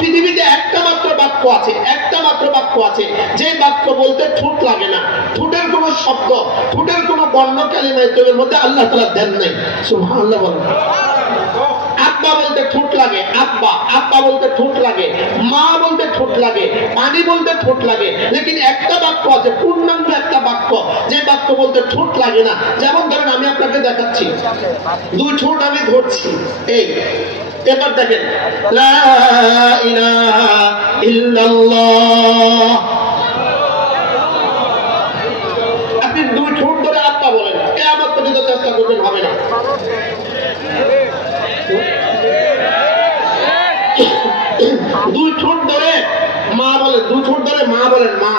পৃথিবীতে একটা মাত্র বাক্য আছে যে বাক্য বলতে ঠোঁট লাগে না, ঠোঁটের কোনো শব্দ, ঠোঁটের কোনো বর্ণ কালিমা এর মধ্যে আল্লাহ তাআলা দেন নাই। সুবহানাল্লাহ বলেন। আব্বা বলতে ঠোঁট লাগে, আব্বা বলতে ঠোঁট লাগে, মা বলতে ঠোঁট লাগে, পানি বলতে ঠোঁট লাগে, লেকিন একটা বাক্য আছে, পূর্ণাঙ্গ একটা বাক্য, যে বাক্য বলতে ঠোঁট লাগে না। যেমন ধরেন আমি আপনাকে দেখাচ্ছি, দুই ঠোঁট আমি ধরছি, এই এবার দেখেন, লা ইলাহা ইল্লাল্লাহ। আপনি দুই ঠোঁট ধরে আব্বা বলেন, কিয়ামত পর্যন্ত চেষ্টা করবেন, হবে না। দুই ঠোঁট ধরে মা বলেন, দুই ঠোঁট ধরে মা বলেন, মা।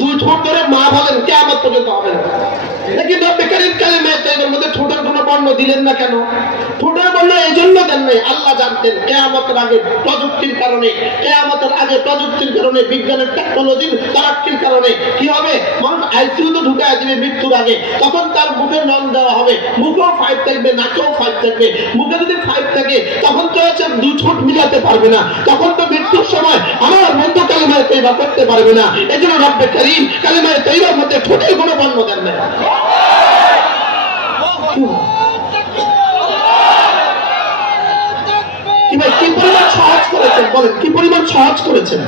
দুই ঠোঁট ধরে মা বলেন, কিয়ামত পর্যন্ত হবে না। লেকিন রব্বে কারীম কালিমা তাইয়্যিবার মধ্যে ঠোঁটের কোনো বর্ণ দিলেন না কেন? ঠোঁটের বর্ণ এই জন্য দেন নাই, আল্লাহ জানতেন কিয়ামতের আগে প্রযুক্তির কারণে, কিয়ামতের আগে প্রযুক্তির কারণে, বিজ্ঞানের টেকনোলজির তারাক্কির কারণে কি হবে, মানুষ আইসিইউতে ঢুকায় দিবে মৃত্যুর আগে, তখন তার মুখে নল দেওয়া হবে, মুখেও ফাইভ থাকবে, নাকেও ফাইভ থাকবে। মুখে যদি ফাইভ থাকে তখন তো হচ্ছে দুই ঠোঁট মিলাতে পারবে না, তখন তো মৃত্যুর সময় আমার বন্ধু কালিমায়ে তাইয়্যিবা করতে পারবে না। এই জন্য রব্বে কারীম কালিমায়ে তাইয়্যিবার মধ্যে ঠোঁটের কোনো বর্ণ দেন না। কি পরিমাণ সহজ করেছেন বলেন, কি পরিমাণ সহজ করেছেন।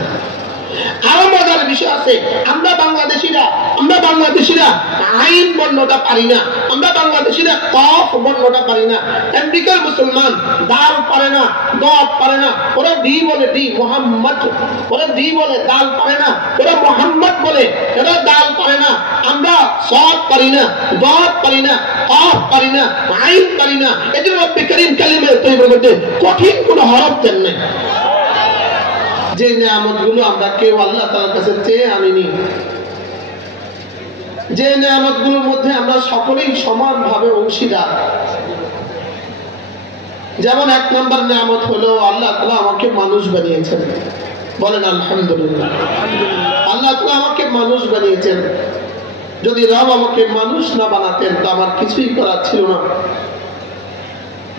আরো মজার বিষয় আছে, আমরা বাংলাদেশিরা আইন বর্ণটা পারি না, আমরা বাংলাদেশিরা কফ বর্ণটা পারি না। আমেরিকার মুসলমান দাল পারে না, দত পারে না, ওরা ডি বলে, ডি মোহাম্মদ, ওরা ডি বলে, দাল পারে না, ওরা মোহাম্মদ বলে, এরা দাল পারে না। আমরা সদ পারি না, দত পারি না, কফ পারি না, আইন পারি না। এজন্য রব্বে কারীম কালিমায়ে তাইয়্যিবার মধ্যে কঠিন কোনো হরফ দেন নাই। যে নিয়ামতগুলো আমরা কেউ আল্লাহ তাআলার কাছে চেয়ে আনিনি, যে নিয়ামতগুলোর মধ্যে আমরা সকলেই সমানভাবে অংশীদার। যেমন এক নম্বর নিয়ামত হলো আল্লাহ তাআলা আমাকে মানুষ বানিয়েছেন, বলেন আলহামদুলিল্লাহ। আল্লাহ তাআলা আমাকে মানুষ বানিয়েছেন, যদি রব আমাকে মানুষ না বানাতেন তো আমার কিছুই করার ছিল না।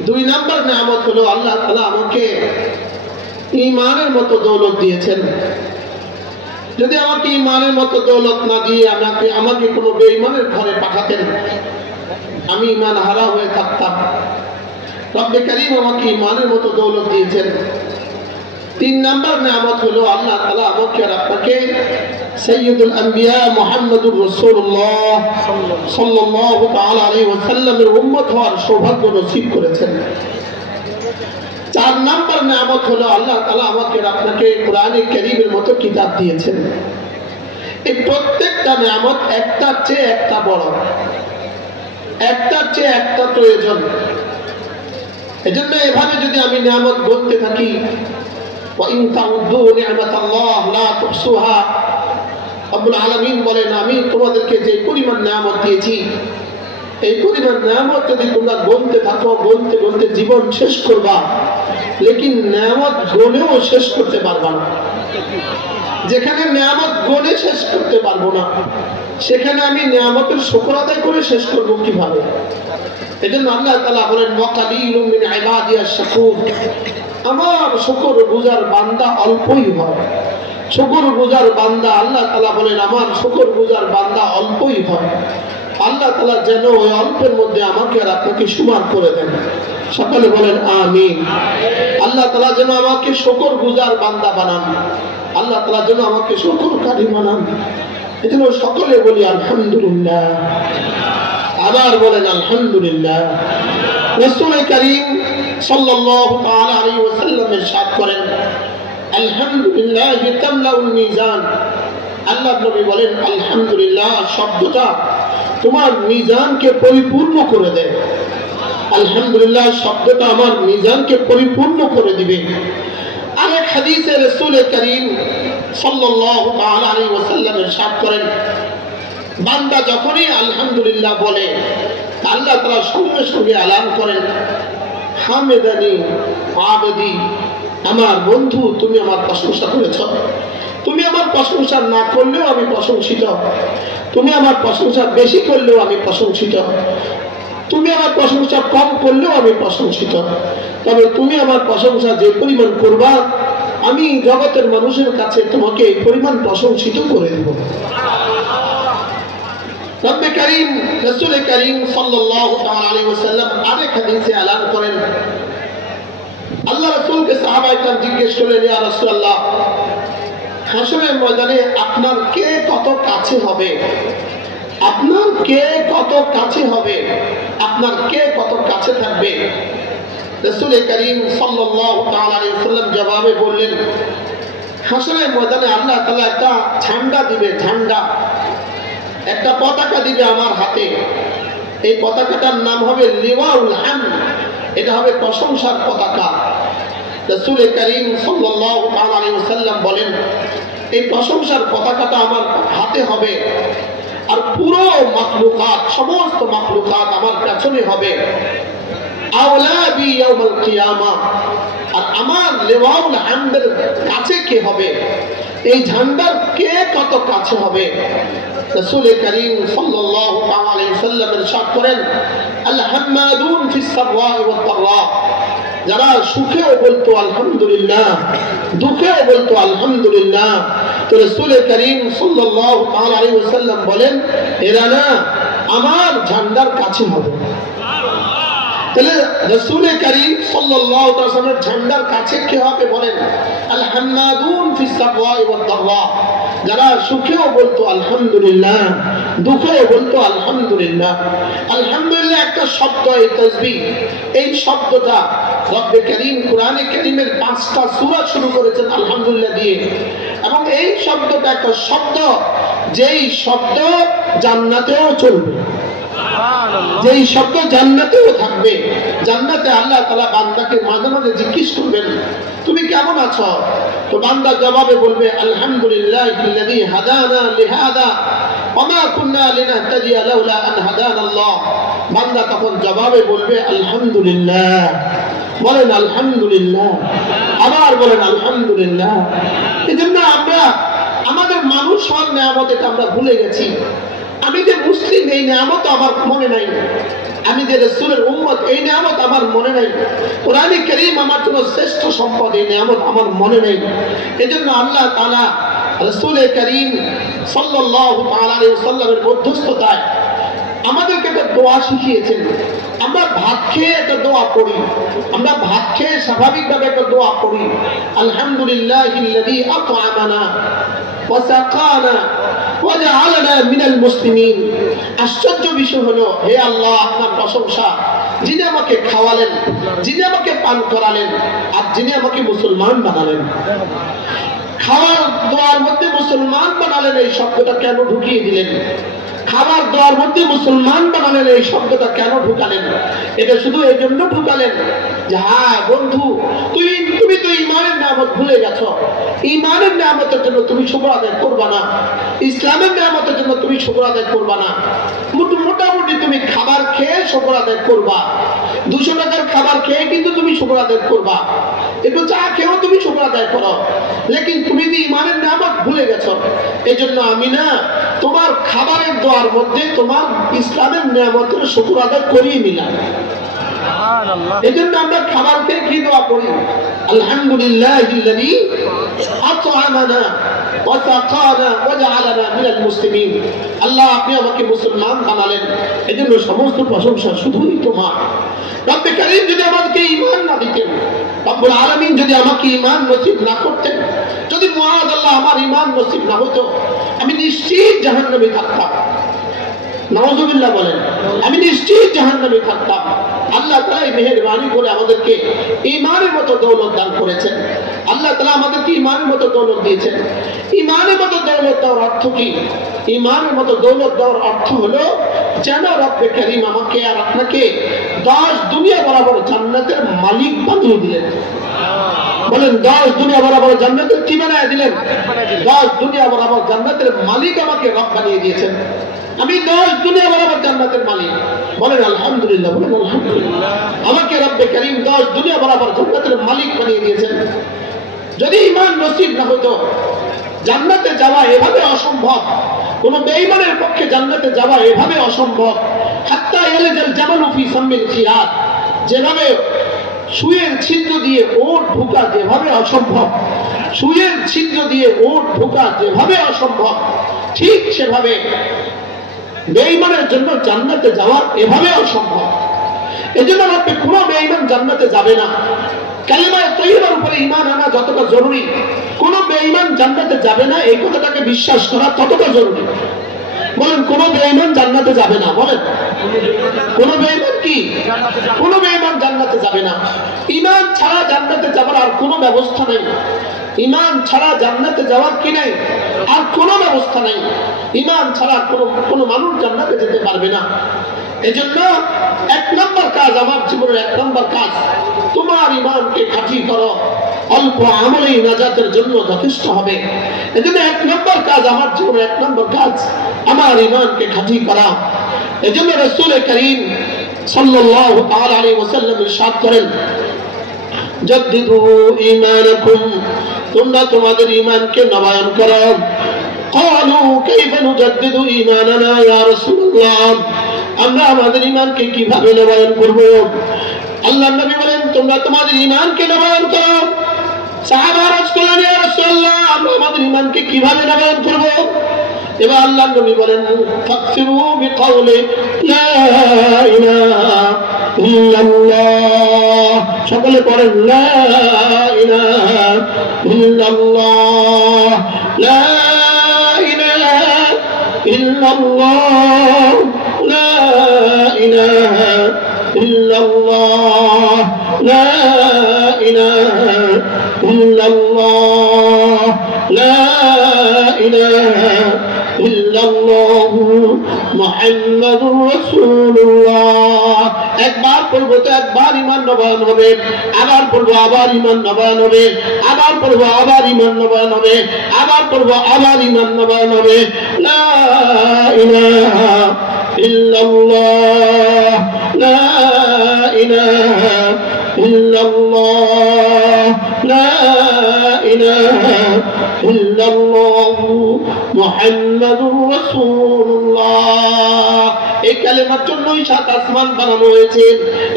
দুই নম্বর নিয়ামত হলো আল্লাহ তাআলা আমাকে ঈমানের মতো দৌলত দিয়েছেন, যদি আমাকে ঈমানের মতো দৌলত না দিয়ে আমাকে কোনো বেঈমানের ঘরে পাঠাতেন, আমি ঈমান হারা হয়ে থাকতাম। রব্বে কারীম আমাকে ঈমানের মতো দৌলত দিয়েছেন। তিন নম্বর নিয়ামত হলো আল্লাহ তাআলা আমাকে আর আপনাকে সাইয়্যিদুল আম্বিয়া মুহাম্মদুর রাসূলুল্লাহ সাল্লাল্লাহু তাআলা আলাইহি ওয়াসাল্লামের উম্মত হওয়ার সৌভাগ্য নসিব করেছেন। চার নম্বর নিয়ামত হলো আল্লাহ তাআলা আমাকে আর আপনাকে কোরআনে কারীমের মতো কিতাব দিয়েছেন। এই প্রত্যেকটা নিয়ামত একটার চেয়ে একটা বড়, একটার চেয়ে একটা প্রয়োজন। এজন্য এভাবে যদি আমি নিয়ামত গুনতে থাকি, ওয়া ইন তাউদ্দু নি'মাতাল্লাহ লা তুহসুহা, রব্বুল আলামিন বলেন আমি তোমাদেরকে যে পরিমাণ নিয়ামত দিয়েছি, এই পরিমাণ নিয়ামত যদি তোমরা গুনতে থাকো, গুনতে গুনতে জীবন শেষ করবা, লেকিন নিয়ামত গুনেও শেষ করতে পারবা না। যেখানে নিয়ামত গুনে শেষ করতে পারবো না, সেখানে আমি নিয়ামতের শুকর আদায় করে শেষ করবো কিভাবে? এজন্য আল্লাহ তাআলা বলেন ওয়া কালীলুম মিন ইবাদিয়াশ শাকুর, আমার শুকর গুজার বান্দা অল্পই হয়। শুকর গুজার বান্দা, আল্লাহ তাআলা বলেন আমার শুকর গুজার বান্দা অল্পই হয়। আল্লাহ তাআলা যেন ওই অল্পের মধ্যে আমাকে আর আপনাকে সুমার করে দেন। সকলে বলেন আমিন। আল্লাহ তাআলা যেন আমাকে শুকর গুজার বান্দা বানান, আল্লাহ তাআলা যেন আমাকে শুকরকারী বানান। এজন্য সকলে বলি আলহামদুলিল্লাহ, আবার বলেন আলহামদুলিল্লাহ। রাসূল কারীম সাল্লাল্লাহু তাআলা আলাইহি ওয়াসাল্লাম ইরশাদ করেন আলহামদুলিল্লাহি তামলাউল মিজান। আল্লাহ নবী বলেন আলহামদুলিল্লাহ শব্দটা তোমার মিজানকে পরিপূর্ণ করে দেয়। আলহামদুলিল্লাহ শব্দটা আমার মিজানকে পরিপূর্ণ করে দিবে। আরেক হাদিসে রাসূল কারীম সাল্লাল্লাহু তাআলা আলাইহি ওয়াসাল্লাম ইরশাদ করেন বান্দা যখনই আলহামদুলিল্লাহ বলে, আল্লাহ তাআলা সঙ্গে সঙ্গে এলান করেন হামেদানি আবেদি, আমার বন্ধু তুমি আমার প্রশংসা করেছ। তুমি আমার প্রশংসা না করলেও আমি প্রশংসিত, তুমি আমার প্রশংসা বেশি করলেও আমি প্রশংসিত। তুমি আমার প্রশংসা কম করলেও আমি প্রশংসিত, তবে তুমি আমার প্রশংসা যে পরিমাণ করবা আমি জগতের মানুষের কাছে তোমাকে এই পরিমাণ প্রশংসিত করে দেব। রব্বে কারীম রাসূল কারীম সাল্লাল্লাহু আলাইহি ওয়াসাল্লাম আরেক হাদিসে এলান করেন, আল্লাহ রাসূলকে সাহাবায়ে কেরাম জিজ্ঞেস করলেন, ইয়া রাসূলুল্লাহ, হাশরের ময়দানে আপনার কে কত কাছে হবে? আপনার কে কত কাছে হবে? আপনার কে কত কাছে থাকবে? রাসূল কারীম সাল্লাল্লাহু আলাইহি ওয়াসাল্লাম জবাবে বললেন, হাশরের ময়দানে আল্লাহ তাআলা একটা ঝান্ডা দিবে, ঝান্ডা, একটা পতাকা দিবে আমার হাতে। এই পতাকাটার নাম হবে লিওয়াউল হামদ, এটা হবে প্রশংসার পতাকা। রাসূল কারীম সাল্লাল্লাহু আলাইহি ওয়াসাল্লাম বলেন, এই প্রশংসার পতাকাটা আমার হাতে হবে, আর পুরো মাখলুকাত, সমস্ত মাখলুকাত আমার পেছনে হবে। আওলাবি ইয়াউমুল কিয়ামা, আর আমার লিওয়াউল হামদের কাছে কে হবে? এই ঝান্ডার কে কত কাছে হবে? রাসূল কারীম সাল্লাল্লাহু আলাইহি ওয়াসাল্লাম ইরশাদ করেন, আল হাম্মাদুন ফিস সারওয়া ওয়াদ দাররা, যারা সুখেও বলতো আলহামদুলিল্লাহ, দুঃখেও বলতো আলহামদুলিল্লাহ। তো রাসূল কারীম সাল্লাল্লাহু আলাইহি ওয়াসাল্লাম বলেন, এরা না আমার ঝান্ডার কাছে হবে। তাহলে রাসূল কারীম সাল্লাল্লাহু আলাইহি ওয়াসাল্লামের ঝান্ডার কাছে কে হবে বলেন? আল হাম্মাদুন ফিস সারওয়া ওয়াদ দাররা, যারা সুখেও বলতো আলহামদুলিল্লাহ, দুঃখেও বলতো আলহামদুলিল্লাহ। আলহামদুলিল্লাহ একটা শব্দ, এই তাসবিহ, এই শব্দটা রব্বে কারীম কোরআনে কারীমের 5টা সূরা শুরু করেছেন আলহামদুলিল্লাহ দিয়ে, এবং এই শব্দটা একটা শব্দ, যেই শব্দ জান্নাতেও চলবে, যেই শব্দ জান্নাতেও থাকবে। জান্নাতে আল্লাহ তাআলা বান্দাকে মাঝে মাঝে জিজ্ঞেস করবেন, তুমি কেমন আছো? তো বান্দা জবাবে বলবে, আলহামদুলিল্লাহিল্লাযী হাদানা লিহাদা ওয়া মা কুন্না লিনাহতাদিয়া লাউলা আন হাদানাল্লাহ। বান্দা তখন জবাবে বলবে আলহামদুলিল্লাহ। বলেন আলহামদুলিল্লাহ, আবার বলেন আলহামদুলিল্লাহ। এজন্য আমরা আমাদের মানুষ হওয়ার নিয়ামত এটা আমরা ভুলে গেছি। আমি যে মুসলিম এই নিয়ামত আমার মনে নাই, আমি যে রাসূলের উম্মত এই নিয়ামত আমার মনে নাই, কোরআনে কারীম আমার জন্য শ্রেষ্ঠ সম্পদ এই নিয়ামত আমার মনে নাই। এজন্য আল্লাহ তাআলা রাসূল কারীম সাল্লাল্লাহু আলাইহি ওয়াসাল্লামের মধ্যস্থতায় আমাদেরকে একটা দোয়া শিখিয়েছেন। আমরা ভাত খেয়ে একটা দোয়া পড়ি, আমরা ভাত খেয়ে স্বাভাবিকভাবে একটা দোয়া পড়ি, আলহামদুলিল্লাহিল্লাযী আত'আমানা ওয়া সাকানা ওয়া জাআলানা মিনাল মুসলিমিন। আশ্চর্য বিষয় হলো, হে আল্লাহ, আপনার প্রশংসা, যিনি আমাকে খাওয়ালেন, যিনি আমাকে পান করালেন, আর যিনি আমাকে মুসলমান বানালেন। খাওয়ার দোয়ার মধ্যে মুসলমান বানালেন, এই শব্দটা কেন ঢুকিয়ে দিলেন? খাবার দোয়ার মধ্যে মুসলমান বানালেন, এই শব্দটা কেন ঢুকালেন? এটা শুধু এই জন্য ঢুকালেন যে হ্যাঁ বন্ধু, তুমি তো ঈমানের নিয়ামত ভুলে গেছো। ঈমানের নিয়ামতের জন্য তুমি শুকর আদায় করবা না, ইসলামের নিয়ামতের জন্য তুমি শুকর আদায় করবা না। মোটামুটি তুমি খাবার খেয়ে শুকর আদায় করবা, 200 টাকার খাবার খেয়ে কিন্তু তুমি শুকর আদায় করবা, একটু চা খেয়েও তুমি শুকর আদায় করো, লেকিন তুমি যে ঈমানের নিয়ামত ভুলে গেছো। এই জন্য আমি না তোমার খাবারের দোয়ার মধ্যে তোমার ইসলামের নিয়ামতের শুকর আদায় করিয়ে নিলাম। এই জন্য আমরা খাবার খেয়ে কি দোয়া করি? আলহামদুলিল্লাহিল্লাযী আত'আমানা ওয়া সাকানা ওয়া জাআলানা মিনাল মুসলিমিন। আল্লাহ, আপনি আমাকে মুসলমান বানালেন, এজন্য সমস্ত প্রশংসা শুধুই তোমার। রব্বে কারীম যদি আমাকে ঈমান না দিতেন, রব্বুল আলামিন যদি আমাকে ঈমান নসিব না করতেন, যদি মুআযাল্লাহ আমার ঈমান নসিব না হতো, আমি নিশ্চিত জাহান্নামে থাকতাম। নাউযুবিল্লাহ বলেন, আমি নিশ্চিত জাহান্নামে থাকতাম। আল্লাহ তাআলা মেহেরবানি করে আমাদেরকে ঈমানের মতো দৌলত দান করেছেন। আল্লাহ তাআলা আমাদেরকে ঈমানের মতো দৌলত দিয়েছেন। ঈমানের মতো দৌলত দেওয়ার অর্থ কি? ঈমানের মতো দৌলত দেওয়ার অর্থ হলো যেন রব্বে কারীম আমাকে আর আপনাকে 10 দুনিয়া বরাবর জান্নাতের মালিক বানিয়ে দিলেন। বলেন 10 দুনিয়া বরাবর জান্নাতের কি বানিয়ে দিলেন? 10 দুনিয়া বরাবর জান্নাতের মালিক আমাকে রব বানিয়ে দিয়েছেন। আমি 10 দুনিয়া বরাবর জান্নাতের মালিক। বলেন আলহামদুলিল্লাহ, বলেন আলহামদুলিল্লাহ। আমাকে রব্বে কারীম 10 দুনিয়া বরাবর জান্নাতের মালিক বানিয়ে দিয়েছেন। যদি ঈমান নসিব না হতো, জান্নাতে যাওয়া এভাবে অসম্ভব, কোন বেঈমানের পক্ষে জান্নাতে যাওয়া এভাবে অসম্ভব। হাত্তা ইয়ালিজাল জামালু ফি সাম্মিল খিয়াত, যেভাবে সুইয়ের ছিদ্র দিয়ে ওট ঢোকা যেভাবে অসম্ভব, সুইয়ের ছিদ্র দিয়ে ওট ঢোকা যেভাবে অসম্ভব, ঠিক সেভাবে বেঈমানের জন্য জান্নাতে যাওয়া এভাবে অসম্ভব। এজন্য আপনি কোনো বেঈমান জান্নাতে যাবে না। কালিমায়ে তাইয়্যিবার উপরে ঈমান আনা যতটা জরুরি, কোন বেঈমান জান্নাতে যাবে না এই কথাটাকে বিশ্বাস করা ততটা জরুরি। বলেন কোন বেঈমান জান্নাতে যাবে না, বলেন কোন বেঈমান কি, কোন বেঈমান জান্নাতে যাবে না। ঈমান ছাড়া জান্নাতে যাবার আর কোনো ব্যবস্থা নেই। ঈমান ছাড়া জান্নাতে যাওয়ার কি নাই, আর কোনো ব্যবস্থা নেই। ঈমান ছাড়া কোনো মানুষ জান্নাতে যেতে পারবে না। এজন্য এক নম্বর কাজ, আমার জীবনের এক নম্বর কাজ, তোমার ঈমানকে খাঁটি করো। অল্প আমলেই নাজাতের জন্য যথেষ্ট হবে। এজন্য এক নম্বর কাজ, আমার জীবনের এক নম্বর কাজ, আমার ঈমানকে খাঁটি করা। এজন্য রাসূল করিম সাল্লাল্লাহু তাআলা আলাইহি ওয়াসাল্লাম ইরশাদ করেন, জাদ্দিদু ঈমানাকুম, তোমরা তোমাদের ঈমানকে নবায়ন করো। ক্বালু কাইফা নুজাদ্দিদু ঈমানানা ইয়া রাসূলুল্লাহ, আমরা আমাদের ঈমানকে কিভাবে নবায়ন করব? আল্লাহর নবী বলেন, তোমরা তোমাদের ঈমানকে নবায়ন করো। সাহাবারা বললেন, ইয়া রাসূলুল্লাহ, আমরা আমাদের ঈমানকে কিভাবে নবায়ন করব? এবার আল্লাহর নবী বলেন, ফাকসিরু বিকাউলি লা ইলাহা ইল্লাল্লাহ, সকলে পড়েন লা ইলাহা ইল্লাল্লাহ, লা ইলাহা ইল্লাল্লাহ, লা ইলাহা ইল্লাল্লাহ, লা ইলাহা ইল্লাল্লাহ, লা ইলাহা ইল্লাল্লাহ মুহাম্মাদুর রাসূলুল্লাহ। একবার পড়বো তো একবার ঈমান নবায়ন হবে, আবার পড়বো আবার ঈমান নবায়ন হবে, আবার পড়বো আবার ঈমান নবায়ন হবে, আবার পড়বো আবার ঈমান নবায়ন হবে। লা ইলাহা ইল্লাল্লাহ, লা ইলাহা ইল্লাল্লাহ, লা ইলাহা ইল্লাল্লাহ মুহাম্মাদুর রাসূলুল্লাহ। এই কালেমার জন্যই সাত আসমান বানানো হয়েছে,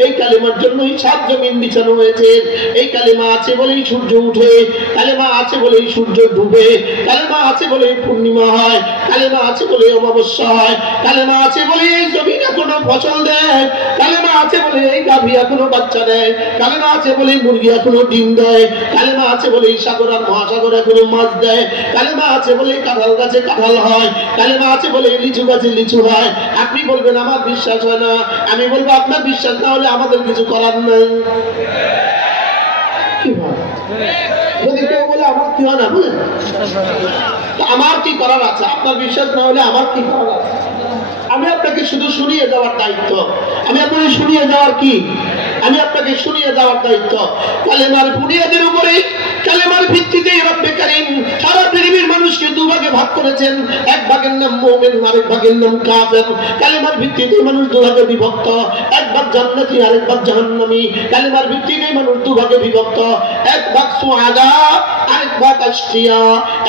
এই কালেমার জন্যই সাত জমিন বিছানো হয়েছে। এই কালেমা আছে বলেই সূর্য উঠে, কালেমা আছে বলেই সূর্য ডুবে, কালেমা আছে বলেই পূর্ণিমা হয়, কালেমা আছে বলেই অমাবস্যা হয়, কালেমা আছে বলেই এই জমিন এখনো ফসল দেয়, কালেমা আছে বলে এই গাভী এখনো বাচ্চা দেয়, কালেমা আছে বলেই মুরগি এখনো ডিম দেয়, কালেমা আছে বলেই সাগর আর মহাসাগর এখনো মাছ দেয়, কালেমা আছে বলেই কাঁঠাল গাছে কাঁঠাল হয়, কালেমা আছে বলেই লিচু গাছে লিচু হয়। আপনি বলবেন আমার বিশ্বাস হয় না, আমি বলবো আপনার বিশ্বাস না হলে আমাদের কিছু করার নাই। কি হয় যদি কেউ বলে আমার কি হয় না, বলেন আমার কি করার আছে? আপনার বিশ্বাস না হলে আমার কি করার আছে? আমি আপনাকে শুধু শুনিয়ে যাওয়ার দায়িত্ব, আমি আপনাকে শুনিয়ে যাওয়ার কি, আমি আপনাকে শুনিয়ে যাওয়ার দায়িত্ব। কালেমার বুনিয়াদের উপরে, কালেমার ভিত্তিতেই রব্বে কারীম সারা পৃথিবীর মানুষকে দুভাগে ভাগ করেছেন। এক ভাগের নাম মুমিন, আরেক ভাগের নাম কাফের। কালেমার ভিত্তিতে মানুষ দুভাগে বিভক্ত, এক ভাগ জান্নাতি, আরেক ভাগ জাহান্নামী। কালেমার ভিত্তিতে মানুষ দুভাগে বিভক্ত, এক ভাগ সুআদা, আরেক ভাগ আশকিয়া,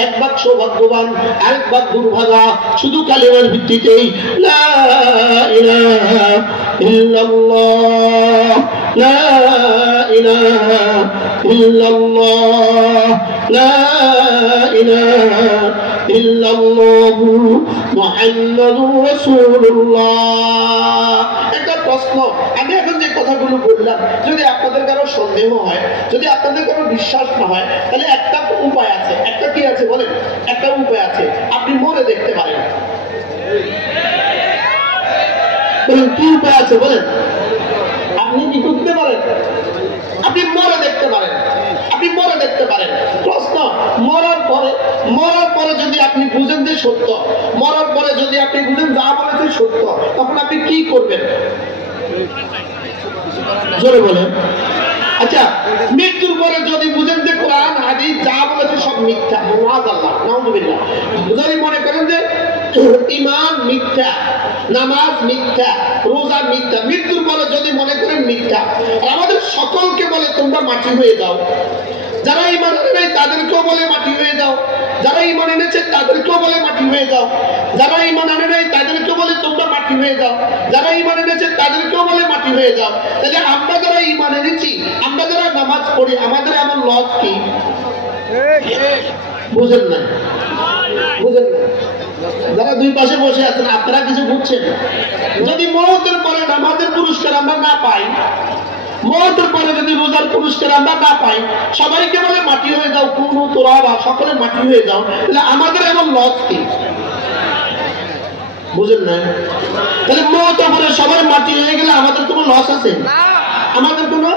এক ভাগ সৌভাগ্যবান, আরেক ভাগ দুর্ভাগা। শুধু কালেমার ভিত্তিতেই লা ইলাহা ইল্লাল্লাহ, লা ইলাহা ইল্লাল্লাহ, লা ইলাহা ইল্লাল্লাহ মুহাম্মাদুর রাসূলুল্লাহ। একটা প্রশ্ন, আমি এখন যে কথাগুলো বললাম, যদি আপনাদের কারো সন্দেহ হয়, যদি আপনাদের কারো বিশ্বাস না হয়, তাহলে একটা উপায় আছে। একটা কি আছে বলেন? একটা উপায় আছে, আপনি মনে দেখতে পারেন। বলেন কি উপায় আছে বলেন? আপনি কি করতে পারেন? আপনি মরে দেখতে পারেন, আপনি মরে দেখতে পারেন। প্রশ্ন, মরার পরে যদি আপনি বুঝেন যে সত্য, মরার পরে যদি আপনি বুঝেন যা বলেছে সত্য, তখন আপনি কি করবেন? জোরে বলেন। আচ্ছা, মৃত্যুর পরে যদি বুঝেন যে কোরআন হাদিস যা বলেছে সব মিথ্যা, মাআযাল্লাহ, নাউযুবিল্লাহ, যদি মনে করেন যে ঈমান মিথ্যা, নামাজ মিথ্যা, রোজা মিথ্যা, মৃত্যুর পরে যদি মনে করেন মিথ্যা, আমাদের সকলকে বলে তোমরা মাটি হয়ে যাও। যারা ঈমান আনে নাই তাদেরকেও বলে মাটি হয়ে যাও। যারা ঈমান এনেছে তাদেরকেও বলে মাটি হয়ে যাও, যারা ঈমান আনে নাই তাদেরকেও বলে তোমরা মাটি হয়ে যাও, যারা ঈমান এনেছে তাদেরকেও বলে মাটি হয়ে যাও। তাহলে আমরা যারা ঈমান এনেছি, আমরা যারা নামাজ পড়ি, আমাদের এমন লস কি? বুঝেন না, বুঝেন না। যারা দুই পাশে বসে আছেন আপনারা কিছু বুঝছেন? যদি মওতের পরে নামাজের পুরস্কার আমরা না পাই, মওতের পরে যদি রোজার পুরস্কার আমরা না পাই, সবাইকে বলে মাটি হয়ে যাও, কুনু তুরাবা, সকলে মাটি হয়ে যাও, তাহলে আমাদের এমন লস কি? বুঝেন না? তাহলে মওতের পরে সবাই মাটি হয়ে গেলে আমাদের কোনো লস আছে? আমাদের কোনো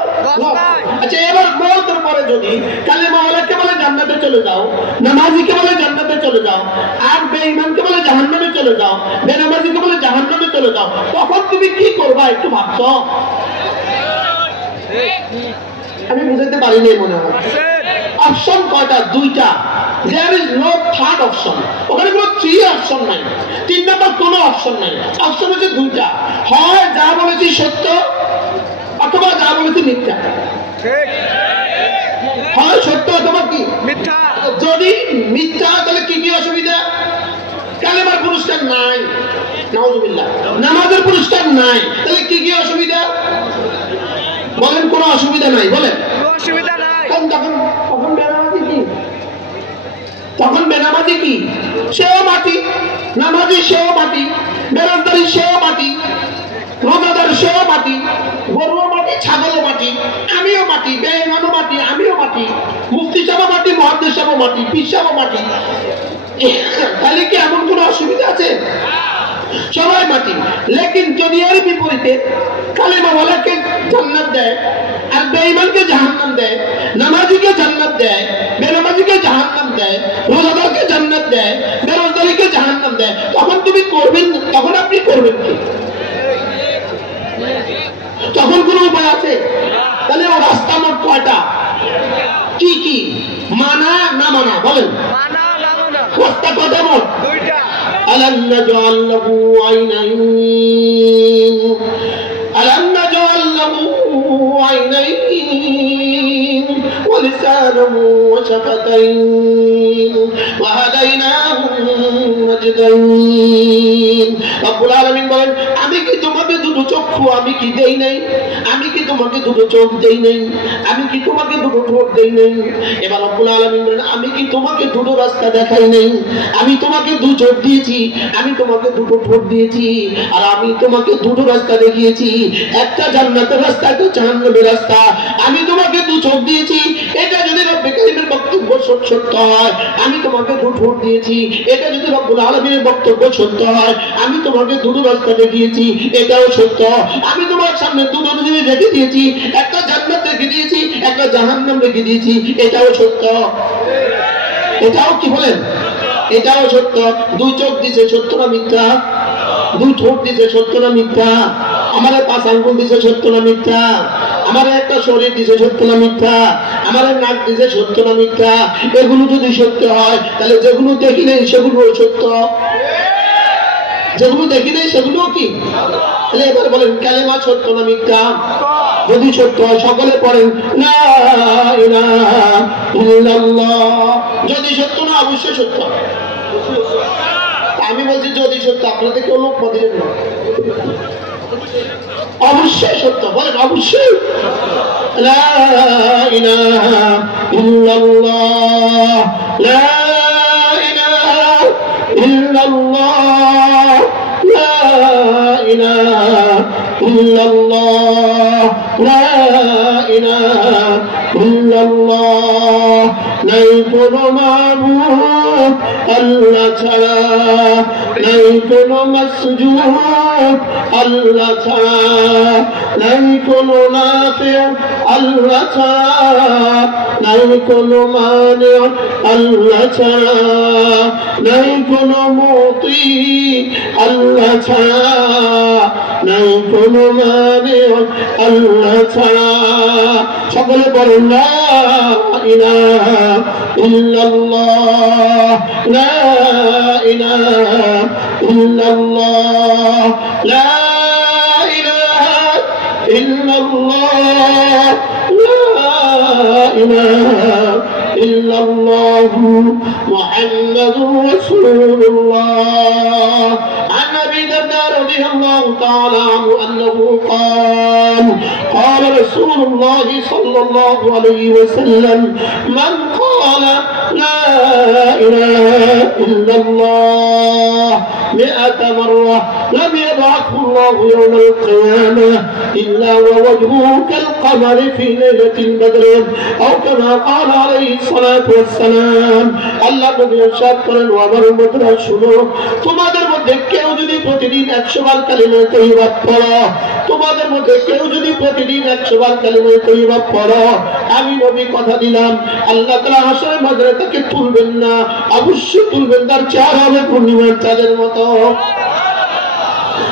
লস? আচ্ছা, এবার মওতের পরে যদি কালেমাওয়ালাকে বলে জান্নাতে চলে যাও, নামাজিকে বলে জান্নাতে চলে যাও, আর বেঈমানকে বলে জাহান্নামে চলে যাও, বেনামাজিকে বলে জাহান্নামে চলে যাও, তখন তুমি কি করবা একটু ভাবছো? আমি বুঝাতে পারিনি মনে হয়। অপশন কয়টা? দুইটা। There is no third option. ওখানে কোনো থ্রি অপশন নাই, তিন নাম্বার কোনো অপশন নাই। অপশন হচ্ছে দুইটা, হয় যা বলেছি সত্য অথবা যা বলেছি মিথ্যা। হয় সত্য অথবা কি মিথ্যা। যদি মিথ্যা তাহলে কি কি অসুবিধা? কালেমার পুরস্কার নাই, নাউজুবিল্লাহ। নামাজের পুরস্কার নাই, তাহলে কি কি অসুবিধা? বলেন কোনো অসুবিধা নাই, বলেন অসুবিধা নাই। তখন বেনামাজি কি? তখন বেনামাজি কি? সেও মাটি, নামাজি সেও মাটি, বেরোজগারি সেও মাটি, রোজাদার সেও মাটি, গরুও মাটি, ছাগলও মাটি, আমিও মাটি, বেঈমানও মাটি, আমিও মাটি, মুফতি সাহেবও মাটি, মুহাদ্দিস সাহেবও মাটি, পীর সাহেবও মাটি। তাহলে কি এমন কোনো অসুবিধা আছে? সবাই মাটি। লেকিন যদি এর বিপরীতে কালেমাওয়ালাকে জান্নাত দেয় আর বেঈমানকে জাহান্নাম দেয়, নামাজিকে জান্নাত দেয়, বেনামাজিকে জাহান্নাম দেয়, রোজাদারকে জান্নাত দেয়, বেরোজগারিকে জাহান্নাম দেয়, তখন তুমি করবেন, তখন আপনি করবেন কি? তখন কোনো উপায় আছে? তাহলে ও রাস্তা মোট কয়টা? কি কি? মানা না মানা, বলেন রাস্তা কয়টা মোট? দুইটা। ألم نجعل له عينين ألم نجعل له عينين ولسانا وشفتين وهديناه النجدين رب العالمين বলেন, আমি কি তোমাকে দুটো চক্ষু আমি কি দেই নাই? আমি কি তোমাকে দুটো চোখ দেই নাই? আমি কি তোমাকে দুটো ঠোঁট দেই নাই? এবার রব্বুল আলামিন বলেন, আমি কি তোমাকে দুটো রাস্তা দেখাই নাই? আমি তোমাকে দু চোখ দিয়েছি, আমি তোমাকে দুটো ঠোঁট দিয়েছি, আর আমি তোমাকে দুটো রাস্তা দেখিয়েছি, একটা জান্নাতের রাস্তা, একটা জাহান্নামের রাস্তা। আমি তোমাকে দু চোখ দিয়েছি, এটা যদি রব্বে কারীমের বক্তব্য সত্য হয়। আমি তোমাকে দু ঠোঁট দিয়েছি, এটা যদি রব্বুল আলামিনের বক্তব্য সত্য হয়। আমি তোমাকে দুটো রাস্তা দেখিয়েছি, এটাও সত্য। আমি তোমার সামনে দুটো জিনিস রেখে দিয়েছি, একটা জান্নাত রেখে দিয়েছি, একটা জাহান্নাম রেখে দিয়েছি, এটাও সত্য। এটাও কি বলেন? এটাও সত্য। দুই চোখ দিছে, সত্য না মিথ্যা? দুই ঠোঁট দিছে, সত্য না মিথ্যা? আমার 5 আঙ্গুল দিছে, সত্য না মিথ্যা? আমার একটা শরীর দিছে, সত্য না মিথ্যা? আমার নাক দিছে, সত্য না মিথ্যা? এগুলো যদি সত্য হয়, তাহলে যেগুলো দেখি নেই সেগুলো সত্য, যেগুলো দেখি নেই সেগুলো কি? তাহলে এবার বলেন, কালেমা সত্য না মিথ্যা? যদি সত্য হয় সকলে পড়েন লা ইলাহা ইল্লাল্লাহ। যদি সত্য না, অবশ্যই সত্য। আমি বলছি যদি সত্য, আপনাদের কেউ লোক দিলেন না, অবশ্যই সত্য। বলেন অবশ্যই লা ইলাহা ইল্লাল্লাহ, লা ইলাহা ইল্লাল্লাহ, লা ইলাহা ইল্লাল্লাহ, লা ইলাহা ইল্লাল্লাহ। নাই কোনো মাবুদ আল্লাহ ছাড়া, নাই কোনো মাসজুদ আল্লাহ ছাড়া, নাই কোনো নাফি আল্লাহ ছাড়া, নাই কোনো মানি আল্লাহ ছাড়া, নাই কোনো মুতি আল্লাহ ছাড়া, নাই কোনো মানি আল্লাহ ছাড়া। সকলে বলেন লা ইলাহা ইল্লাল্লাহ, লা ইলাহা ইল্লাল্লাহ, লা ইলাহা ইল্লাল্লাহ, লা ইলাহা ইল্লাল্লাহু মুহাম্মাদুর রাসূলুল্লাহ। عن أبي الدرداء رضي الله تعالى عنه أنه قال قال رسول الله صلى الله عليه وسلم من قال لا إله إلا الله 100 مرة لم يبعثه الله يوم القيامة إلا ووجهه كالقمر في ليلة البدر أو كما قال عليه الصلاة والسلام। আল্লাহ নবী ইরশাদ করেন, ও আমার উম্মতরা শুনো, তোমাদের মধ্যে কেউ যদি প্রতিদিন 100 বার কালিমা তয়্যিবা পড়ো, তোমাদের মধ্যে কেউ যদি প্রতিদিন 100 বার কালিমা তয়্যিবা পড়ো, আমি নবী কথা দিলাম আল্লাহ তাআলা হাশরের ময়দানে তাকে তুলবেন না, অবশ্যই তুলবেন, তার চেহারা হবে পূর্ণিমার চাঁদের মতো।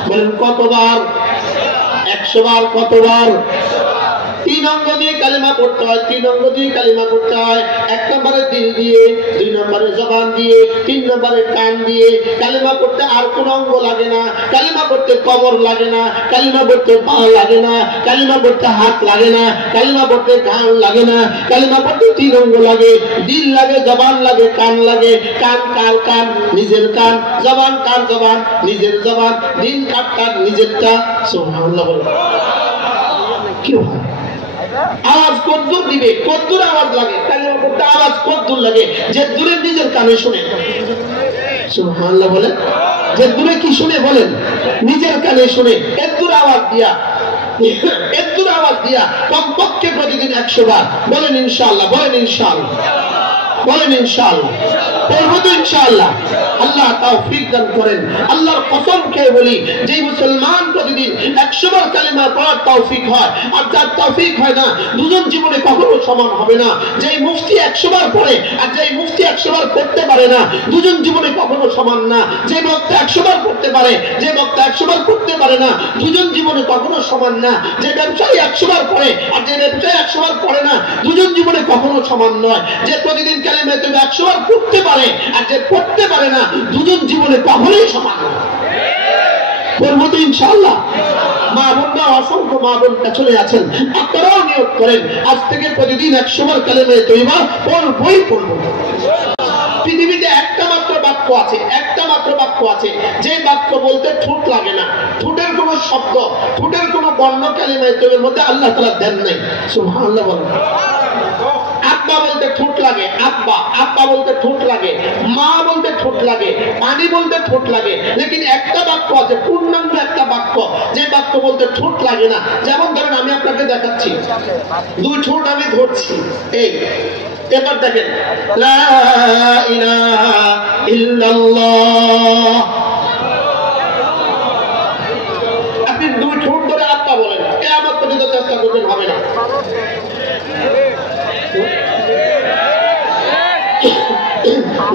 বলেন কতবার? 100 বার। কতবার? 3 অঙ্গ দিয়ে কালিমা পড়তে হয়, 3 অঙ্গ দিয়ে কালিমা পড়তে হয়। 1 নম্বরে দিল দিয়ে, 2 নম্বরে জবান দিয়ে, 3 নম্বরে কান দিয়ে কালিমা পড়তে আর কোনো অঙ্গ লাগে না। কালিমা পড়তে কবর লাগে না, কালিমা পড়তে পা লাগে না, কালিমা পড়তে হাত লাগে না, কালিমা পড়তে কান লাগে না। কালিমা পড়তে 3 অঙ্গ লাগে, দিল লাগে, জবান লাগে, কান লাগে। কান কার কান, নিজের কান, জবান কার জবান, নিজের জবান, দিল কার কান, নিজেরটা। সুবহানাল্লাহ। কি হয়? আওয়াজ কদ্দুর দিবে, কদ্দুর আওয়াজ লাগে, কালিমা পড়তে আওয়াজ কদ্দুর লাগে, যে দূরে নিজের কানে শুনে। সুবহানাল্লাহ বলেন। যে দূরে কি শুনে বলেন? নিজের কানে শুনে। এদ্দুর আওয়াজ দিয়া, এদ্দুর আওয়াজ দিয়া কমপক্ষে প্রতিদিন 100 বার বলেন ইনশাআল্লাহ। বলেন ইনশাআল্লাহ। বলেন ইনশাআল্লাহ। পড়বো তো ইনশাআল্লাহ। আল্লাহ তৌফিক দান করেন। আল্লাহর কসম খেয়ে বলি, যে মুসলমান প্রতিদিন 100 বার কালিমা পড়ার তৌফিক হয় আর যার তৌফিক হয় না, দুজন জীবনে কখনো সমান হবে না। যে মুফতি 100 বার পড়ে আর যে মুফতি 100 বার পড়তে পারে না, দুজন জীবনে কখনো সমান না। যে বক্তা 100 বার পড়তে পারে, যে বক্তা 100 বার পড়তে পারে না, দুজন জীবনে কখনো সমান না। যে ব্যবসায়ী 100 বার পড়ে আর যে ব্যবসায়ী 100 বার পড়ে না, দুজন জীবনে কখনো সমান নয়। যে প্রতিদিন কালিমা তয়্যিবা 100 বার পড়তে পারে আর যে পড়তে পারে না, দুজন জীবনে কখনোই সমান নয়। বলবো তো ইনশাআল্লাহ। মা বোনরা, অসংখ্য মা বোনরা চলে আছেন, আপনারাও নিয়ত করেন আজ থেকে প্রতিদিন 100 বার কালিমা তয়্যিবা পড়বই পড়বো। পৃথিবীতে একটা মাত্র বাক্য আছে, একটা মাত্র বাক্য আছে যে বাক্য বলতে ঠোঁট লাগে না, ঠোঁটের কোনো শব্দ, ঠোঁটের কোনো বর্ণ কালিমা তয়্যিবার মধ্যে আল্লাহ তাআলা দেন নাই। সুবহানাল্লাহ বলেন। আব্বা বলতে ঠোঁট লাগে, আব্বা, আব্বা বলতে ঠোঁট লাগে, মা বলতে ঠোঁট লাগে, পানি বলতে ঠোঁট লাগে, লেকিন একটা বাক্য আছে, পূর্ণাঙ্গ একটা বাক্য, যে বাক্য বলতে ঠোঁট লাগে না। যেমন ধরেন আমি আপনাকে দেখাচ্ছি, 2 ঠোঁট আমি ধরছি, এই এবার দেখেন, লা ইলাহা ইল্লাল্লাহ। আপনি 2 ঠোঁট ধরে আব্বা বলেন, কিয়ামত পর্যন্ত চেষ্টা করবেন, হবে না।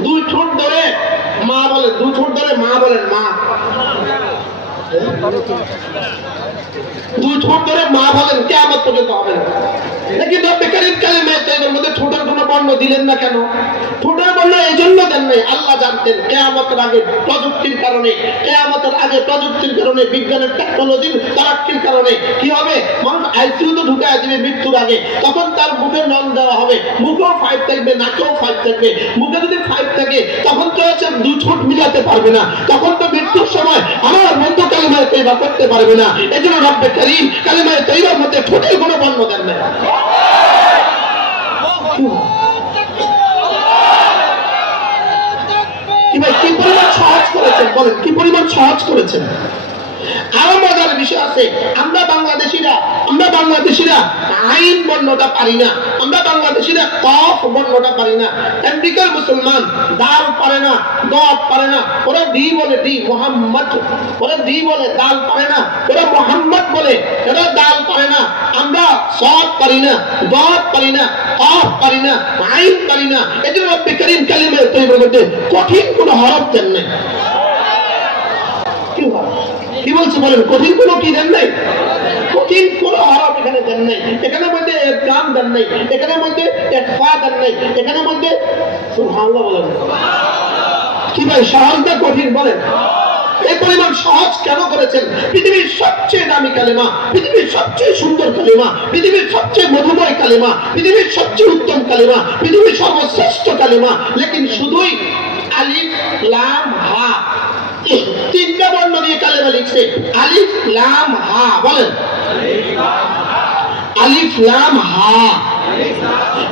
2 ঠোঁট ধরে মা বলেন, 2 ঠোঁট ধরে মা বলেন, মা। 2 ঠোঁট ধরে মা বলেন, কিয়ামত পর্যন্ত হবে না। লেকিন রব্বে কারীম কালিমা তয়্যিবার মধ্যে ঠোঁটের কোনো বর্ণ দিলেন না কেন? ঠোঁটের বর্ণ এই জন্য দেন নাই, আল্লাহ জানতেন কিয়ামতের আগে প্রযুক্তির কারণে, কিয়ামতের আগে প্রযুক্তির কারণে, বিজ্ঞানের টেকনোলজির তারাক্কির কারণে কি হবে, মানুষ আইসিইউতে ঢুকায় দিবে মৃত্যুর আগে, তখন তার মুখে নন দেওয়া হবে, মুখেও 5 থাকবে, নাকেও 5 থাকবে। মুখে যদি 5 থাকে তখন তো হচ্ছে 2 ঠোঁট মিলাতে পারবে না, তখন তো মৃত্যুর সময় আমার বন্ধু কালিমা তয়্যিবা করতে পারবে না। এজন্য রব্বে কারীম কালিমা তয়্যিবার মধ্যে ঠোঁটের কোনো বর্ণ দেন না। কি পরিমাণ সহজ করেছেন বলেন, কি পরিমাণ সহজ করেছেন। আরো মজার বিষয় আছে, আমরা বাংলাদেশিরা আইন বর্ণটা পারি না, আমরা বাংলাদেশিরা কফ বর্ণটা পারি না। আমেরিকার মুসলমান দাল পারে না, দত পারে না, ওরা দি বলে, দি মোহাম্মদ, ওরা দি বলে, দাল পারে না, ওরা মোহাম্মদ বলে, ওরা দাল পারে না। আমরা সদ পারি না, দত পারি না, কফ পারি না, আইন পারি না। এজন্য রব্বে কারীম কালিমা তয়্যিবার মধ্যে কঠিন কোনো হরফ দেন নাই। কি বলছে বলেন, কঠিন কোনো কি দেন নাই, কঠিন কোনো হরফ এখানে দেন নাই। এখানে মধ্যে ইদগাম দেন নাই, এখানে মধ্যে ইখফা দেন নাই, এখানে মধ্যে সুবহানাল্লাহ বলেন। কি ভাই, সহজ না কঠিন বলেন? এই পরিমাণ সহজ কেন করেছেন? পৃথিবীর সবচেয়ে দামি কালেমা, পৃথিবীর সবচেয়ে সুন্দর কালেমা, পৃথিবীর সবচেয়ে মধুময় কালেমা, পৃথিবীর সবচেয়ে উত্তম কালেমা, পৃথিবীর সর্বশ্রেষ্ঠ কালেমা, লেকিন শুধুই আলিফ লাম হা তিনটা বর্ণ দিয়ে কালেমা লিখছে। আলিফ লাম হা, বলেন আলিফ লাম হা,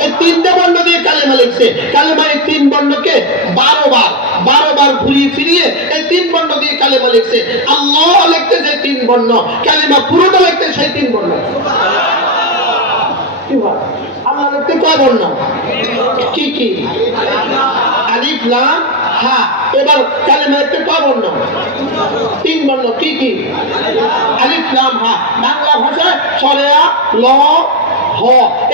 এই তিনটা বর্ণ দিয়ে কালেমা লিখছে। কালেমা এই তিন বর্ণকে 12 বার ঘুরিয়ে ফিরিয়ে এই তিন বর্ণ দিয়ে কালেমা লিখছে। আল্লাহ লিখতে যে তিন বর্ণ, কালেমা পুরোটা লিখতে সেই তিন বর্ণ। আল্লাহ লিখতে কয় বর্ণ? কি কি? আলিফ লাম হা। এবার কালেমা লিখতে কয় বর্ণ? তিন বর্ণ। কি কি? আলিফ লাম হা। বাংলা ভাষায় সরেয়া ল হ,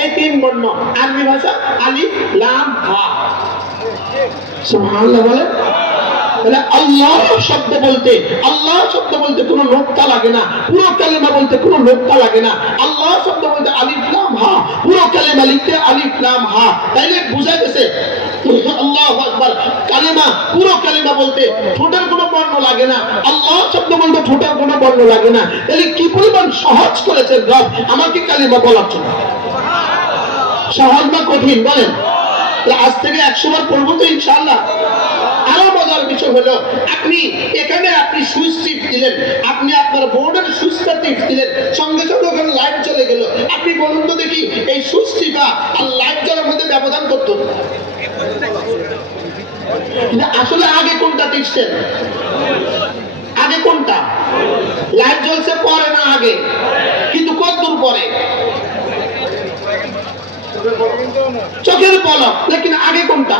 এই তিন বর্ণ। আরবি ভাষা আলিফ লাম হা। সুবহানাল্লাহ বলে। তাহলে আল্লাহ শব্দ বলতে কোনো নোক্তা লাগে না, পুরো কালেমা বলতে কোনো নোক্তা লাগে না। আল্লাহ শব্দ বলতে আলিফ লাম হা, পুরো কালেমা লিখতে আলিফ লাম হা। তাইলে বুঝা গেছে আল্লাহু আকবার কালেমা, পুরো কালেমা বলতে ঠোঁটের কোনো বর্ণ লাগে না, আল্লাহ শব্দ বলতে ঠোঁটের কোনো বর্ণ লাগে না। তাহলে কি পরিমাণ সহজ করেছেন রব আমাকে কালেমা বলার জন্য। সহজ না কঠিন বলেন? আজ থেকে 100 বার পড়বো তো ইনশাআল্লাহ। আরো মজার বিষয় হলো, আপনি এখানে আপনি সুইচ টিপ দিলেন, আপনি আপনার বোর্ডের সুইচটা টিপ দিলেন, সঙ্গে সঙ্গে ওখানে লাইট চলে গেল। আপনি বলুন তো দেখি এই সুইচ টিপা আর লাইট জ্বলার মধ্যে ব্যবধান করতো? আসলে আগে কোনটা টিপছেন? আগে কোনটা? লাইট জ্বলছে পরে না আগে? কিন্তু কতদূর পরে? চোখের পলক। লেকিন আগে কোনটা?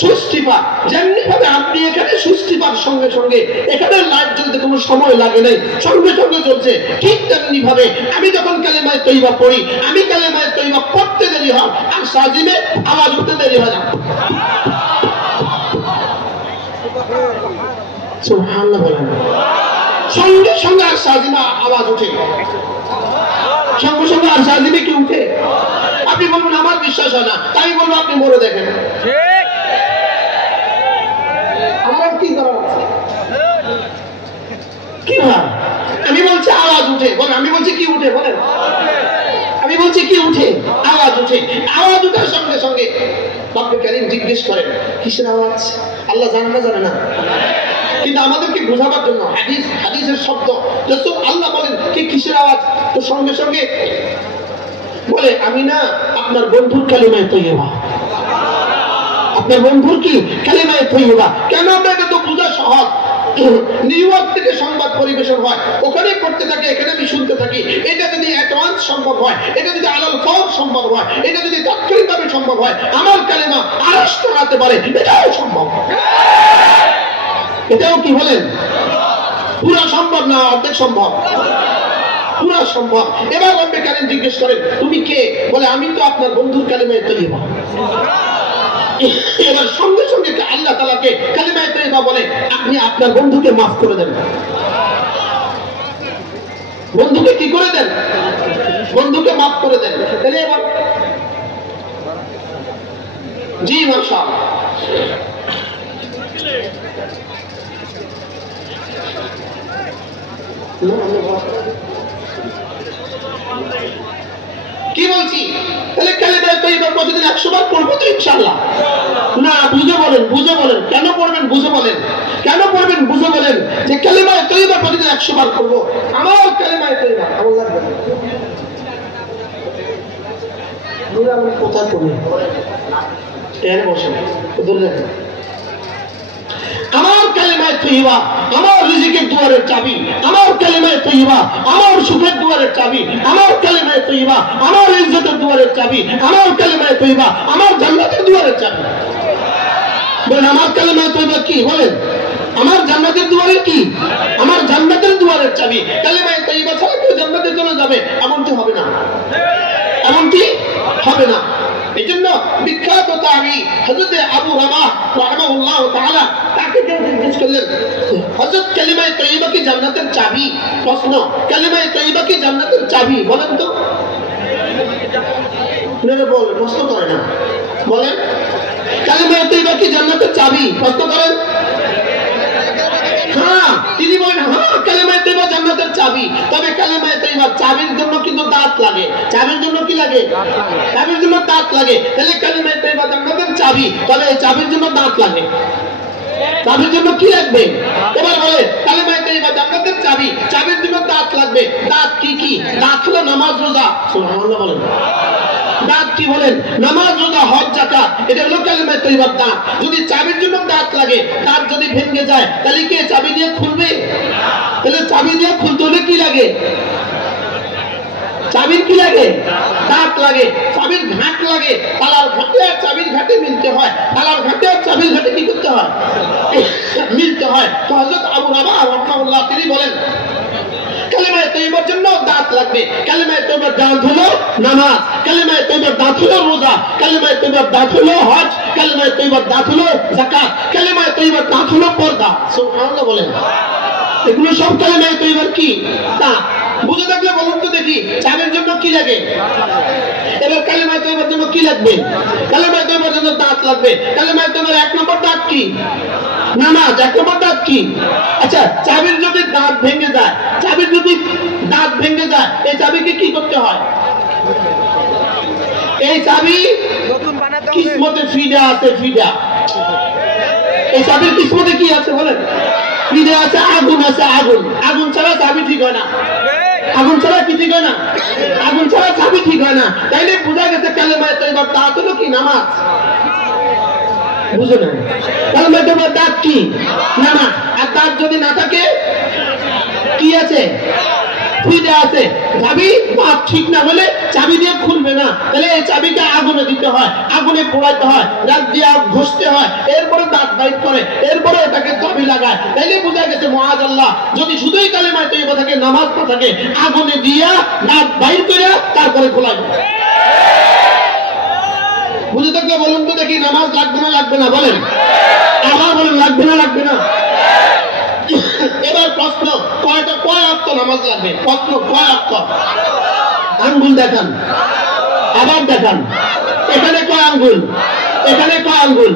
সুইচ টিপা। যেমনি ভাবে আপনি এখানে সুইচ টিপার সঙ্গে সঙ্গে এখানে লাইট জ্বলতে কোনো সময় লাগে নাই, সঙ্গে সঙ্গে জ্বলছে। ঠিক তেমনি ভাবে আমি যখন কালেমায়ে তৈবা পড়ি, আমি কালেমায়ে তৈবা পড়তে দেরি হয় আর সাজিমে আওয়াজ উঠতে দেরি হয় না। সুবহানাল্লাহ বলেন। সঙ্গে সঙ্গে আর সাজিমা আওয়াজ উঠে, সঙ্গে সঙ্গে আর সাজিমে কি উঠে? আপনি বলবেন আমার বিশ্বাস হয় না, তাই বলবো আপনি মরে দেখেন। আমার কি করা আছে? কি হয়? আমি বলছি আওয়াজ উঠে, বলেন। আমি বলছি কি উঠে? বলেন। আমি বলছি কি উঠে? আওয়াজ উঠে। আওয়াজ উঠার সঙ্গে সঙ্গে রব্বে কারীম জিজ্ঞেস করেন কিসের আওয়াজ? আল্লাহ জানে না? জানে না? কিন্তু আমাদেরকে বোঝাবার জন্য হাদিসের শব্দ যখন আল্লাহ বলেন কি কিসের আওয়াজ, তো সঙ্গে সঙ্গে বলে আমি না আপনার বন্ধুর কালিমায়ে তৈয়্যিবা। আপনার বন্ধুর কি? কালিমায়ে তৈয়্যিবা। কেন? এটা তো বোঝা সহজ। নিউ ইয়র্ক থেকে সংবাদ পরিবেশন হয়, ওখানে পড়তে থাকে, এখানে আমি শুনতে থাকি। এটা যদি অ্যাডভান্স সম্ভব হয়, এটা যদি আলাল ফাউর সম্ভব হয়, এটা যদি তাৎক্ষণিকভাবে সম্ভব হয়, আমার কালিমা আরশ নাড়াতে পারে, এটাও সম্ভব। এটাও কি বলেন? পুরা সম্ভব না, অর্ধেক সম্ভব, পুরা সম্ভব। এবার রব্বে কারীম জিজ্ঞেস করেন তুমি কে? বলে আমি তো আপনার বন্ধুর কালিমায়ে তৈয়্যিবা। এবার সঙ্গে সঙ্গে আল্লাহ তাআলাকে কালিমায়ে তৈয়্যিবা বলে আপনি আপনার বন্ধুকে মাফ করে দেন। বন্ধুকে কি করে দেন? বন্ধুকে মাফ করে দেন। তাহলে এবার জি মাশাআল্লাহ। কি বলছি? তাহলে কালিমায়ে তৈয়্যিবা প্রতিদিন 100 বার পড়বো তো ইনশাআল্লাহ? না, বুঝে বলেন, বুঝে বলেন। কেন পড়বেন বুঝে বলেন। কেন পড়বেন বুঝে বলেন। যে কালিমায়ে তৈয়্যিবা প্রতিদিন 100 বার পড়বো। আমার কালিমায়ে তৈয়্যিবা কেমন লাগবে? নুরা আমি কোথায় পড়ি? এর বসেন দূরে দেখেন। আমার কালিমায়ে তৈয়্যিবা আমার রিজিকের দুয়ারের চাবি, আমার কালিমায়ে তৈয়্যিবা আমার সুখের দুয়ারের চাবি, আমার কালিমায়ে তৈয়্যিবা আমার ইজ্জতের দুয়ারের চাবি, আমার কালিমায়ে তৈয়্যিবা আমার জান্নাতের দুয়ারের চাবি। বলেন আমার কালিমায়ে তৈয়্যিবা কি? বলেন। আমার জান্নাতের দুয়ারের কি? আমার জান্নাতের দুয়ারের চাবি। কালিমায়ে তৈয়্যিবা ছাড়া কেউ জান্নাতে চলে যাবে এমনটি হবে না, এমনটি হবে না। এজন্য বিখ্যাত তাবী হযরত আবু রাবাহ রাহিমাহুল্লাহ তাআলা তাকে কেউ জিজ্ঞেস করলেন হযরত কালিমায়ে তৈয়্যিবা কি জান্নাতের চাবি? প্রশ্ন, কালিমায়ে তৈয়্যিবা কি জান্নাতের চাবি? বলেন তো। আপনারা বলেন, প্রশ্ন করে না, বলেন কালিমায়ে তৈয়্যিবা কি জান্নাতের চাবি? প্রশ্ন করেন। হ্যাঁ, তিনি বলেন হ্যাঁ কালেমায়ে তয়্যিবা জান্নাতের চাবি। তবে কালেমায়ে তয়্যিবা চাবির জন্য কিন্তু দাঁত লাগে। চাবির জন্য কি লাগে? চাবির জন্য দাঁত লাগে। তাহলে কালেমায়ে তয়্যিবা জান্নাতের চাবি, তবে চাবির জন্য দাঁত লাগে। চাবির জন্য কি লাগবে? এবার বলে কালেমায়ে তয়্যিবা জান্নাতের চাবি, চাবির জন্য দাঁত লাগবে। দাঁত কি কি? দাঁত হলো নামাজ রোজা। সুবহানাল্লাহ বলেন। দাঁত কি বলেন? নামাজ রোজা হজ যাকাত, এটা হলো কালেমায়ে তয়্যিবার দাঁত। যদি চাবির জন্য দাঁত লাগে, দাঁত যদি ভেঙে যায় তাহলে কে চাবি দিয়ে খুলবে? তাহলে চাবি দিয়ে খুলতে হলে কি লাগে? চাবির কি লাগে? দাঁত লাগে। চাবির ঘাট লাগে। তালার ঘাটে আর চাবির ঘাটে মিলতে হয়। তালার ঘাটে আর চাবির ঘাটে কি করতে হয়? মিলতে হয়। তো হযরত আবু রাবাহ রাহমাহুল্লাহ তিনি বলেন কালেমায়ে তয়্যিবার জন্য দাঁত লাগবে। কালেমায়ে তয়্যিবার দাঁত হলো নামাজ, কালেমায়ে তয়্যিবার দাঁত হলো রোজা, কালেমায়ে তয়্যিবার দাঁত হলো হজ, কালেমায়ে তয়্যিবার দাঁত হলো যাকাত, কালেমায়ে তয়্যিবার দাঁত হলো পর্দা। সুবহানাল্লাহ বলেন। এগুলো সব কালেমায়ে তয়্যিবার কি? দাঁত। বুঝে থাকলে বলুন তো দেখি, চাবির জন্য কি লাগে? এবার কালেমায়ে তয়্যিবার জন্য কি লাগবে? কালেমায়ে তয়্যিবার জন্য দাঁত লাগবে। কালেমায়ে তয়্যিবার এক নম্বর দাঁত কি? নামাজ। এক নম্বর দাঁত কি? আচ্ছা, চাবির যদি দাঁত ভেঙে যায়, চাবির যদি দাঁত ভেঙে যায়, এই চাবিকে কি করতে হয়? এই চাবি কিসমতে ফিডা আছে। ফিডা, এই চাবির কিসমতে কি আছে বলেন? ফিডা আছে, আগুন আছে। আগুন, আগুন ছাড়া চাবি ঠিক হয় না। আগুন ছাড়া কি ঠিক হয় না? আগুন ছাড়া চাবি ঠিক হয় না। তাইলে বোঝা গেছে কালেমায়ে তয়্যিবার দাঁত হলো কি? নামাজ। বুঝে না? কালেমায়ে তয়্যিবার দাঁত কি? নামাজ। আর দাঁত যদি না থাকে কি আছে? ফিডা আছে। চাবি দাঁত ঠিক না হলে চাবি দিয়ে খুলবে না। তাহলে এই চাবিকে আগুনে দিতে হয়, আগুনে পোড়াতে হয়, রাত দিয়ে ঘষতে হয়, এরপরে দাঁত বাইর করে, এরপরে এটাকে চাবি লাগায়। তাইলে বোঝা গেছে মুআযাল্লাহ যদি শুধুই কালেমায়ে তয়্যিবা থাকে, নামাজ না থাকে, আগুনে দিয়া দাঁত বাইর করে তারপরে খোলাবে। বুঝে থাকলে বলুন তো দেখি, নামাজ লাগবে না লাগবে না বলেন? আবার বলেন, লাগবে না লাগবে না? এবার প্রশ্ন, কয় ওয়াক্ত নামাজ লাগবে? প্রশ্ন, কয় ওয়াক্ত? আঙ্গুল দেখান, আবার দেখান। এখানে কয় আঙ্গুল? এখানে কয় আঙ্গুল?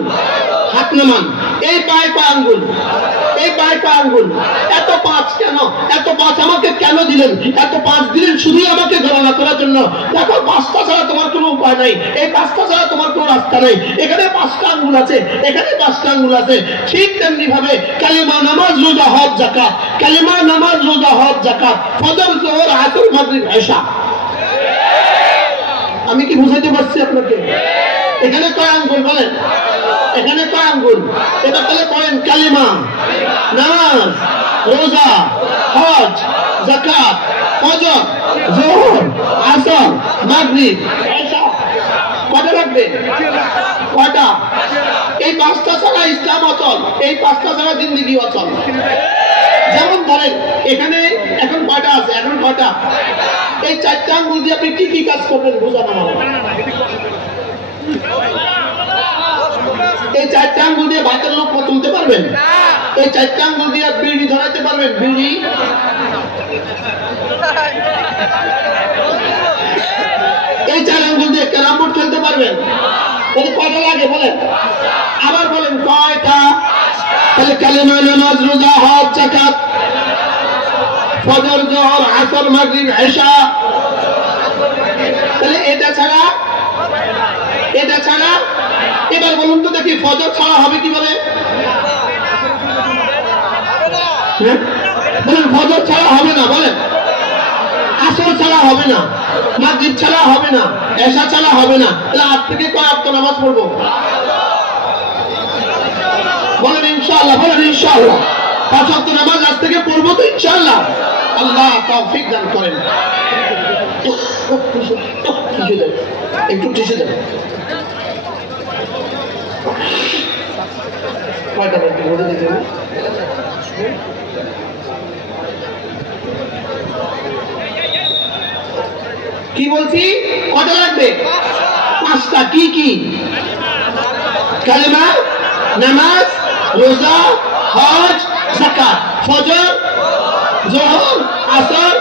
হাত নামান। এই পায়ে কয় আঙ্গুল? এই পায়ে কয় আঙ্গুল? এত পাঁচ কেন? এত পাঁচ আমাকে কেন দিলেন? এত পাঁচ দিলেন শুধুই আমাকে গণনা করার জন্য। দেখো, পাঁচটা ছাড়া তোমার কোনো উপায় নাই। এই পাঁচটা ছাড়া তোমার কোনো রাস্তা নাই। এখানে পাঁচটা আঙ্গুল আছে, এখানে পাঁচটা আঙ্গুল আছে। ঠিক তেমনি ভাবে কালিমা, নামাজ, রোজা, হজ, যাকাত। কালিমা, নামাজ, রোজা, হজ, যাকাত, ফজর, যোহর, আসর, মাগরিব, ইশা। আমি কি বুঝাইতে পারছি আপনাকে? এখানে কয় আঙ্গুল বলেন? এখানে কয় আঙ্গুল? এটা তাহলে বলেন কালিমা, নামাজ, রোজা, হজ, যাকাত, ফজর, যোহর, আসর, মাগরিব, ইশা। কয়টা লাগবে? কয়টা? এই পাঁচটা ছাড়া ইসলাম অচল, এই পাঁচটা ছাড়া জিন্দেগি অচল। যেমন ধরেন এখানে এখন কয়টা আছে? এখন কয়টা? এই চারটা আঙ্গুল দিয়ে আপনি কি কি কাজ করবেন বুঝানো হবে। এই চারটা আঙ্গুল দিয়ে ভাতের লোকমা তুলতে পারবেন? এই চারটা আঙ্গুল দিয়ে বিড়ি ধরাইতে পারবেন? বিড়ি। এই চার আঙ্গুল দিয়ে ক্যারাম বোর্ড খেলতে পারবেন? তাহলে কয়টা লাগে বলেন? আবার বলেন কয়টা? তাহলে কালিমা, নামাজ, রোজা, হজ, যাকাত, ফজর, যোহর, আসর, মাগরিব, ইশা। তাহলে এটা ছাড়া, এটা ছাড়া এবার বলুন তো দেখি, ফজর ছাড়া হবে কি বলে? বলেন, ফজর ছাড়া হবে না বলেন? আসর ছাড়া হবে না, মাগরিব ছাড়া হবে না, ইশা ছাড়া হবে না। তাহলে আজ থেকে কয় ওয়াক্ত নামাজ পড়বো? বলেন ইনশাআল্লাহ, বলেন ইনশাআল্লাহ। 5 ওয়াক্ত নামাজ আজ থেকে পড়বো তো ইনশাআল্লাহ। আল্লাহ তৌফিক দান করেন। একটু টিসু দেন। কয়টা বলতে বলে দিতে হবে? কি বলছি? কয়টা লাগবে? 5টা। কি কি? কালিমা, নামাজ, রোজা, হজ, যাকাত, ফজর, যোহর, আসর,